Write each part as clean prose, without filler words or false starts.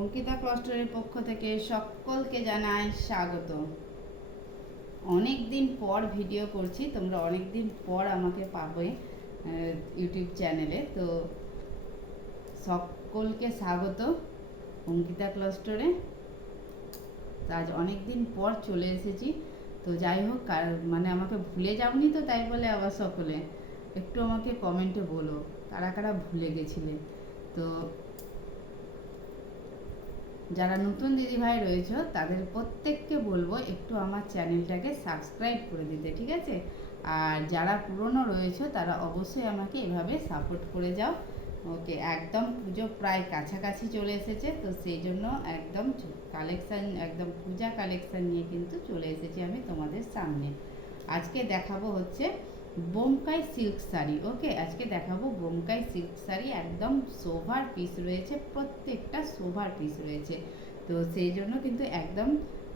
অঙ্কিতা ক্লস্টারের পক্ষ থেকে সকলকে জানাই স্বাগত। অনেক দিন পর ভিডিও করছি, তোমরা অনেক দিন পর আমাকে পাবে ইউটিউব চ্যানেলে। তো সকলকে স্বাগত অঙ্কিতা ক্লস্টারে। আজ অনেক দিন পর চলে এসেছি। তো যাই হোক, মানে আমাকে ভুলে যাওনি তো, তাই বলে আবার সকলে একটু আমাকে কমেন্টে বলো কারা কারা ভুলে গেছিলে। তো যারা নতুন দিদিভাই রয়েছে তাদের প্রত্যেককে বলবো একটু আমার চ্যানেলটাকে সাবস্ক্রাইব করে দিতে, ঠিক আছে? আর যারা পুরনো রয়েছে তারা অবশ্যই আমাকে এভাবে সাপোর্ট করে যাও। ওকে, একদম পুজো প্রায় কাছাকাছি চলে এসেছে, তো সেই জন্য একদম কালেকশান, একদম পূজা কালেকশান নিয়ে কিন্তু চলে এসেছি আমি তোমাদের সামনে। আজকে দেখাবো হচ্ছে বোমকাই সিল্ক শাড়ি। ওকে, আজকে দেখাবো বোমকাই সিল্ক শাড়ি, একদম সোভার পিস রয়েছে, প্রত্যেকটা সোভার পিস রয়েছে। তো সেই জন্য কিন্তু একদম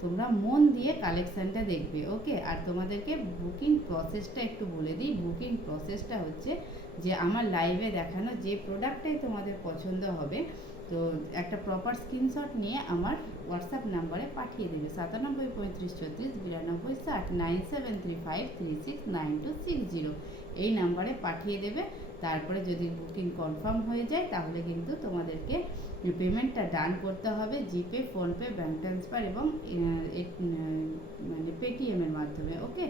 তোমরা মন দিয়ে কালেকশানটা দেখবে। ওকে, আর তোমাদেরকে বুকিং প্রসেসটা একটু বলে দিই। বুকিং প্রসেসটা হচ্ছে যে আমার লাইভে দেখানো যে প্রোডাক্টটাই তোমাদের পছন্দ হবে, তো একটা প্রপার স্ক্রিনশট নিয়ে আমার হোয়াটসঅ্যাপ নাম্বারে পাঠিয়ে দেবে 9735349260 এই নাম্বারে পাঠিয়ে দেবে। তারপরে যদি বুকিং কনফার্ম হয়ে যায় তাহলে কিন্তু তোমাদেরকে পেমেন্টটা ডান করতে হবে জিপে, ফোনপে, ব্যাঙ্ক ট্রান্সফার এবং মানে পেটিএমের মাধ্যমে। ওকে,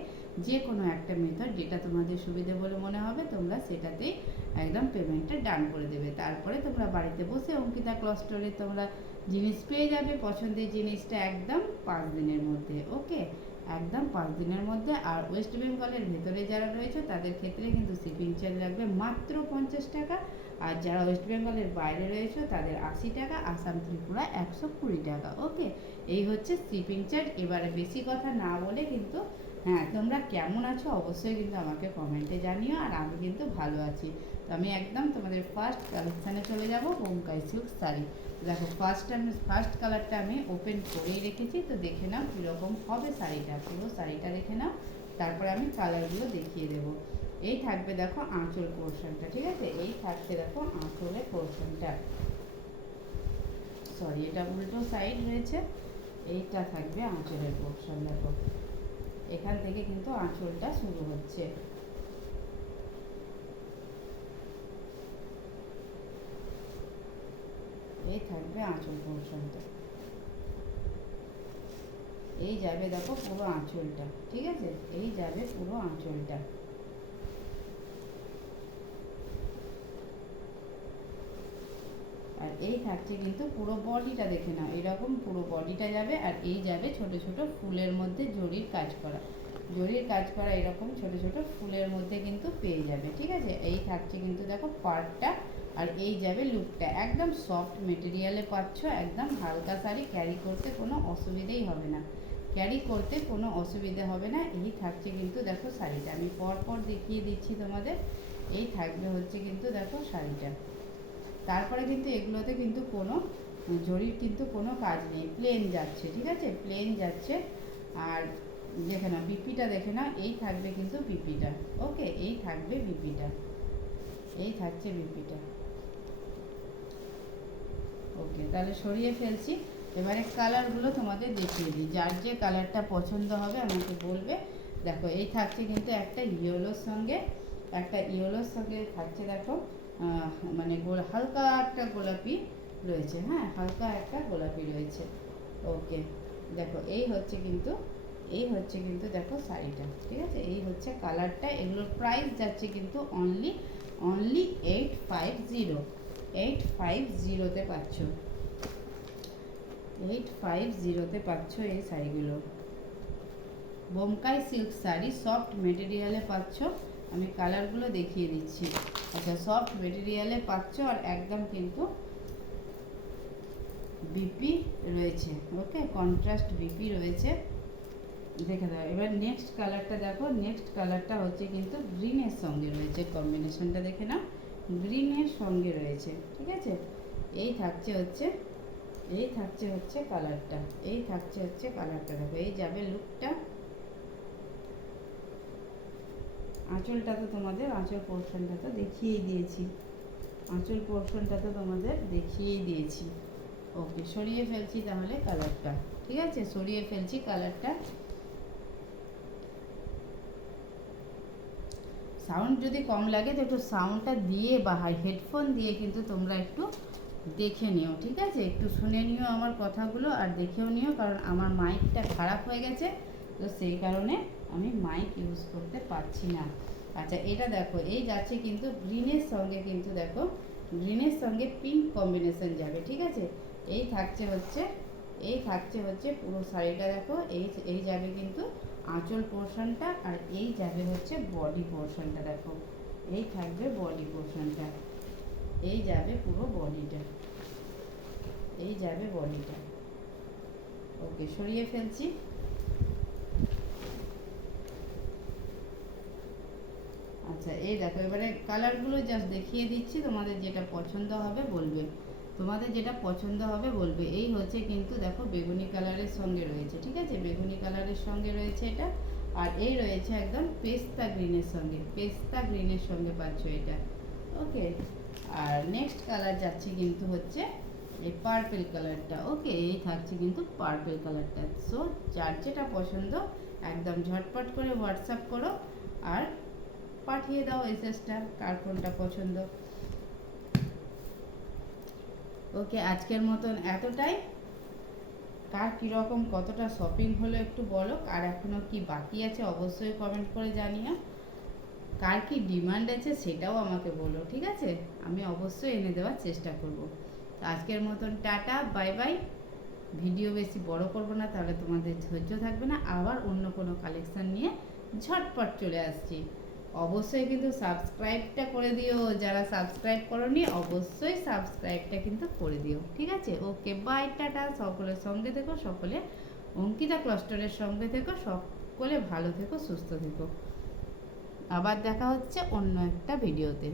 যে কোনো একটা মেথড যেটা তোমাদের সুবিধে বলে মনে হবে তোমরা সেটাতেই একদম পেমেন্টটা ডান করে দেবে। তারপরে তোমরা বাড়িতে বসে অঙ্কিতা ক্লস্টারে তোমরা জিনিস পেয়ে যাবে, পছন্দের জিনিসটা একদম 5 দিনের মধ্যে। ওকে, একদম 5 দিনের মধ্যে। আর ওয়েস্ট বেঙ্গলের ভেতরে যারা রয়েছে তাদের ক্ষেত্রে কিন্তু শিপিং চার্জ লাগবে মাত্র 50 টাকা। আর যারা ওয়েস্ট বেঙ্গলের বাইরে রয়েছে তাদের 80 টাকা, আসাম ত্রিপুরা 120 টাকা। ওকে, এই হচ্ছে শিপিং চার্জ। এবারে বেশি কথা না বলে কিন্তু, হ্যাঁ, তোমরা কেমন আছো অবশ্যই কিন্তু আমাকে কমেন্টে জানিও। আর আমি কিন্তু ভালো আছি। তো আমি একদম তোমাদের ফার্স্ট কালেকশানে চলে যাব, বোমকাই সিল্ক শাড়ি। দেখো, ফার্স্ট কালারটা আমি ওপেন করেই রেখেছি, তো দেখে নাও কীরকম হবে শাড়িটা। পুরো শাড়িটা দেখে নাও, তারপরে আমি কালারগুলো দেখিয়ে দেবো। এই থাকবে দেখো আঁচল পোর্শনটা, ঠিক আছে? এই থাকছে দেখো আঁচলের পোর্শনটা, সরি এটা উল্টো সাইড রয়েছে। এইটা থাকবে আঁচলের পোর্শন। দেখো, এখান থেকে কিন্তু আঁচলটা শুরু হচ্ছে। এই থাকবে আঁচল পোর্শনটা, এই যাবে দেখো পুরো আঁচলটা, ঠিক আছে? এই যাবে পুরো আঁচলটা। আর এই থাকছে কিন্তু পুরো বডিটা, দেখে নাও এরকম পুরো বডিটা যাবে। আর এই যাবে ছোট ছোট ফুলের মধ্যে জরির কাজ করা, জরির কাজ করা এরকম ছোট ছোট ফুলের মধ্যে কিন্তু পেয়ে যাবে, ঠিক আছে? এই থাকছে কিন্তু দেখো পার্টটা। আর এই যাবে লুকটা, একদম সফট মেটেরিয়ালে পাচ্ছ, একদম হালকা শাড়ি, ক্যারি করতে কোনো অসুবিধেই হবে না, ক্যারি করতে কোনো অসুবিধে হবে না। এই থাকছে কিন্তু দেখো শাড়িটা, আমি পরপর দেখিয়ে দিচ্ছি তোমাদের। এই থাকবে হচ্ছে কিন্তু দেখো শাড়িটা। তারপরে কিন্তু এগুলোতে কিন্তু কোনো জরির কিন্তু কোনো কাজ নেই, প্লেন যাচ্ছে, ঠিক আছে? প্লেন যাচ্ছে। আর দেখে নাও বিপিটা, দেখে নাও এই থাকবে কিন্তু বিপিটা। ওকে, এই থাকবে বিপিটা, এই থাকছে বিপিটা। ওকে, তাহলে সরিয়ে ফেলছি। এবারে কালারগুলো তোমাদের দেখিয়ে দিই, যার যে কালারটা পছন্দ হবে আমাকে বলবে। দেখো, এই থাকছে কিন্তু একটা ইয়েলোর সঙ্গে, একটা ইয়েলোর সঙ্গে থাকছে দেখো মানে হালকা একটা গোলাপি রয়েছে, হ্যাঁ, হালকা একটা গোলাপি রয়েছে। ওকে, দেখো এই হচ্ছে কিন্তু, এই হচ্ছে কিন্তু দেখো শাড়িটা, ঠিক আছে? এই হচ্ছে কালারটা। এগুলোর প্রাইস যাচ্ছে কিন্তু অনলি 850, 850তে পাচ্ছ, 850তে পাচ্ছ এই শাড়িগুলো। বোমকাই সিল্ক শাড়ি, সফট মেটেরিয়ালে পাচ্ছ। আমি কালারগুলো দেখিয়ে দিচ্ছি। আচ্ছা, সফট মেটেরিয়ালে পাচ্ছ আর একদম কিন্তু বিপি রয়েছে। ওকে, কন্ট্রাস্ট বিপি রয়েছে, দেখে দাও। এবার নেক্সট কালারটা দেখো, নেক্সট কালারটা হচ্ছে কিন্তু গ্রিনের সঙ্গে রয়েছে, কম্বিনেশনটা দেখে নাও, গ্রিনের সঙ্গে রয়েছে, ঠিক আছে? এই থাকছে হচ্ছে, এই থাকছে হচ্ছে কালারটা, এই থাকছে হচ্ছে কালারটা। দেখো, এই যাবে লুকটা। আঁচলটা তো তোমাদের, আঁচল পোর্শনটা তো দেখিয়েই দিয়েছি, আঁচল পোর্শনটা তো তোমাদের দেখিয়েই দিয়েছি। ওকে, সরিয়ে ফেলছি তাহলে কালারটা। ঠিক আছে, সরিয়ে ফেলছি কালারটা। সাউন্ড যদি কম লাগে তো একটু সাউন্ডটা দিয়ে বা হেডফোন দিয়ে কিন্তু তোমরা একটু দেখে নিও, ঠিক আছে? একটু শুনে নিও আমার কথাগুলো আর দেখেও নিও, কারণ আমার মাইকটা খারাপ হয়ে গেছে, তো সেই কারণে আমি মাইক ইউজ করতে পারছি না। আচ্ছা, এটা দেখো, এই যাচ্ছে কিন্তু গ্রিনের সঙ্গে, কিন্তু দেখো গ্রিনের সঙ্গে পিঙ্ক কম্বিনেশন যাবে, ঠিক আছে? এই থাকছে হচ্ছে পুরো শাড়িটা, দেখো এই যাবে কিন্তু আঁচল পোর্শনটা, আর এই যাবে হচ্ছে বডি পোর্শনটা। দেখো এই থাকবে বডি পোর্শনটা, এই যাবে পুরো বডিটা, এই যাবে বডিটা। ওকে, সরিয়ে ফেলছি। আচ্ছা, এই দেখো, এবারে কালারগুলো জাস্ট দেখিয়ে দিচ্ছি, তোমাদের যেটা পছন্দ হবে বলবে, তোমাদের যেটা পছন্দ হবে বলবে। এই হচ্ছে কিন্তু দেখো বেগুনি কালারের সঙ্গে রয়েছে, ঠিক আছে? বেগুনি কালারের সঙ্গে রয়েছে এটা, আর এই রয়েছে একদম পেস্তা গ্রিনের সঙ্গে, পেস্তা গ্রিনের সঙ্গে পাচ্ছ এটা। ওকে, আর নেক্সট কালার যাচ্ছে কিন্তু হচ্ছে এই পার্পল কালারটা। ওকে, এই থাকছে কিন্তু পার্পল কালারটা। সো যার যেটা পছন্দ একদম ঝটপট করে হোয়াটসঅ্যাপ করো আর পাঠিয়ে দাও এসএসটা, কার কোনটা পছন্দ। ওকে, আজকের মতন এতটাই। কার কীরকম কতটা শপিং হলো একটু বলো, আর এখনও কি বাকি আছে অবশ্যই কমেন্ট করে জানিও, কার কি ডিমান্ড আছে সেটাও আমাকে বলো, ঠিক আছে? আমি অবশ্যই এনে দেওয়ার চেষ্টা করব। তো আজকের মতন টাটা, বাই বাই। ভিডিও বেশি বড় করব না, তাহলে তোমাদের ধৈর্য থাকবে না। আবার অন্য কোনো কালেকশান নিয়ে ঝটপট চলে আসছি। অবশ্যই কিন্তু সাবস্ক্রাইবটা করে দিও, যারা সাবস্ক্রাইব করোনি অবশ্যই সাবস্ক্রাইবটা কিন্তু করে দিও, ঠিক আছে? ওকে, বাই, টাটা। সকলের সঙ্গে থেকো, সকলে অঙ্কিতা ক্লাস্টারের সঙ্গে থেকো, সকলে ভালো থেকো, সুস্থ থেকো। আবার দেখা হচ্ছে অন্য একটা ভিডিওতে।